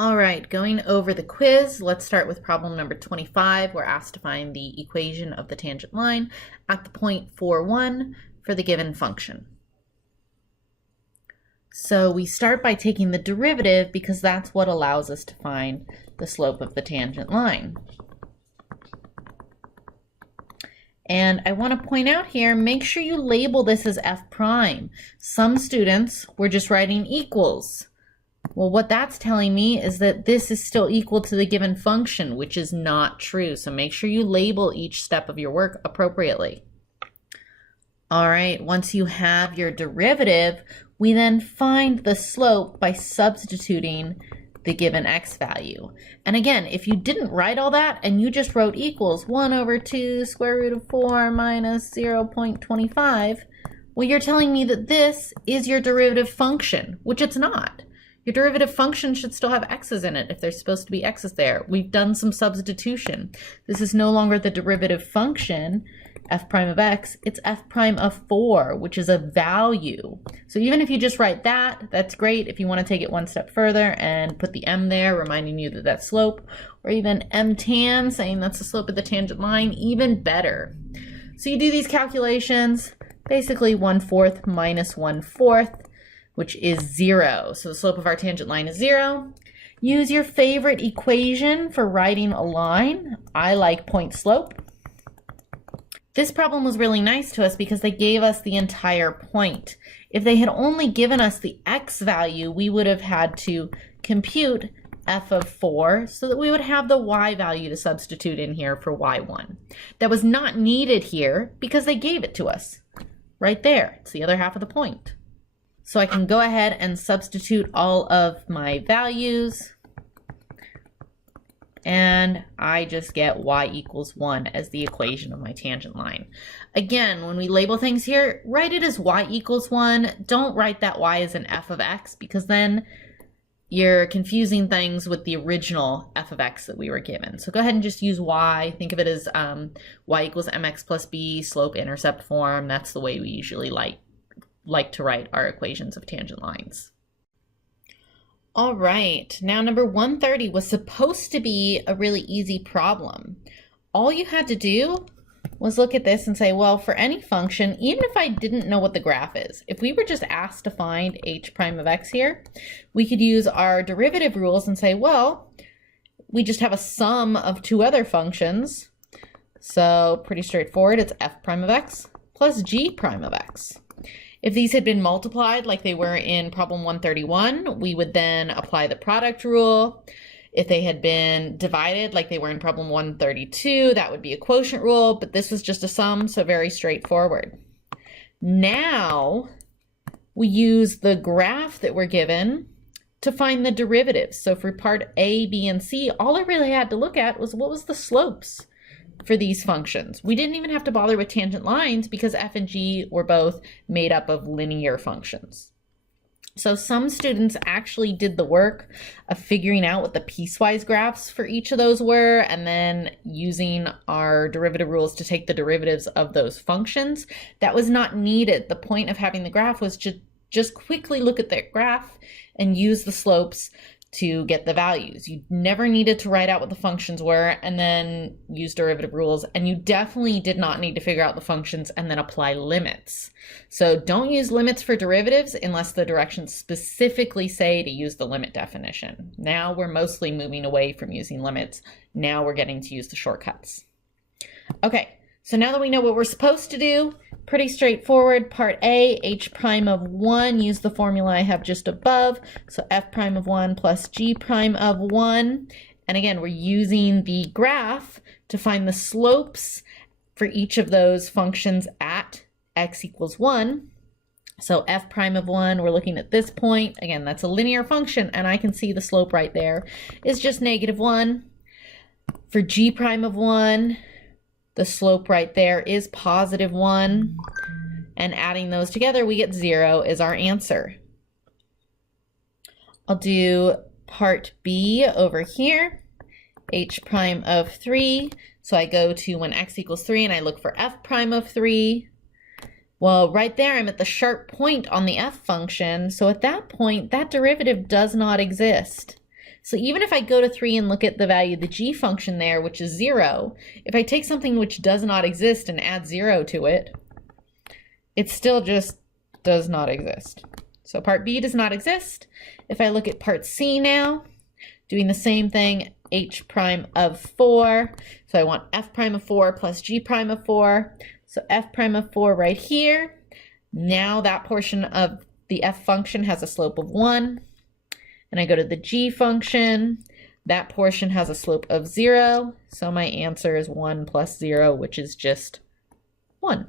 All right, going over the quiz, let's start with problem number 25. We're asked to find the equation of the tangent line at the point 4, 1 for the given function. So we start by taking the derivative because that's what allows us to find the slope of the tangent line. And I want to point out here, make sure you label this as f prime. Some students were just writing equals. Well, what that's telling me is that this is still equal to the given function, which is not true. So make sure you label each step of your work appropriately. All right, once you have your derivative, we then find the slope by substituting the given x value. And again, if you didn't write all that and you just wrote equals 1 over 2 square root of 4 minus 0.25, well, you're telling me that this is your derivative function, which it's not. Your derivative function should still have x's in it if there's supposed to be x's there. We've done some substitution. This is no longer the derivative function, f prime of x, it's f prime of 4, which is a value. So even if you just write that, that's great. If you want to take it one step further and put the m there, reminding you that that's slope, or even m tan, saying that's the slope of the tangent line, even better. So you do these calculations, basically 1/4 minus 1/4, which is 0. So the slope of our tangent line is 0. Use your favorite equation for writing a line. I like point slope. This problem was really nice to us because they gave us the entire point. If they had only given us the x value, we would have had to compute f of 4 so that we would have the y value to substitute in here for y1. That was not needed here because they gave it to us right there. It's the other half of the point. So I can go ahead and substitute all of my values, and I just get y equals 1 as the equation of my tangent line. Again, when we label things here, write it as y equals 1. Don't write that y as an f of x, because then you're confusing things with the original f of x that we were given. So go ahead and just use y. Think of it as y equals mx plus b, slope-intercept form. That's the way we usually like to write our equations of tangent lines. All right, now number 130 was supposed to be a really easy problem. All you had to do was look at this and say, well, for any function, even if I didn't know what the graph is, if we were just asked to find h prime of x here, we could use our derivative rules and say, well, we just have a sum of two other functions. So pretty straightforward, it's f prime of x plus g prime of x. If these had been multiplied like they were in problem 131, we would then apply the product rule. If they had been divided like they were in problem 132, that would be a quotient rule, but this was just a sum, so very straightforward. Now we use the graph that we're given to find the derivatives. So for part A, B, and C, all I really had to look at was what was the slopes for these functions. We didn't even have to bother with tangent lines because f and g were both made up of linear functions. So some students actually did the work of figuring out what the piecewise graphs for each of those were and then using our derivative rules to take the derivatives of those functions. That was not needed. The point of having the graph was to just quickly look at that graph and use the slopes to get the values. You never needed to write out what the functions were and then use derivative rules, and you definitely did not need to figure out the functions and then apply limits. So don't use limits for derivatives unless the directions specifically say to use the limit definition. Now we're mostly moving away from using limits. Now we're getting to use the shortcuts. Okay, so now that we know what we're supposed to do, pretty straightforward. Part A, h prime of 1, use the formula I have just above. So f prime of 1 plus g prime of 1. And again, we're using the graph to find the slopes for each of those functions at x equals 1. So f prime of 1, we're looking at this point. Again, that's a linear function, and I can see the slope right there is just -1. For g prime of 1, the slope right there is +1, and adding those together, we get 0 is our answer. I'll do part B over here, h prime of 3. So I go to when x equals 3 and I look for f prime of 3. Well, right there, I'm at the sharp point on the f function. So at that point, that derivative does not exist. So even if I go to 3 and look at the value of the g function there, which is 0, if I take something which does not exist and add 0 to it, it still just does not exist. So part B does not exist. If I look at part C now, doing the same thing, h prime of 4. So I want f prime of 4 plus g prime of 4. So f prime of 4 right here. Now that portion of the f function has a slope of 1. And I go to the g function. That portion has a slope of 0. So my answer is 1 plus 0, which is just 1.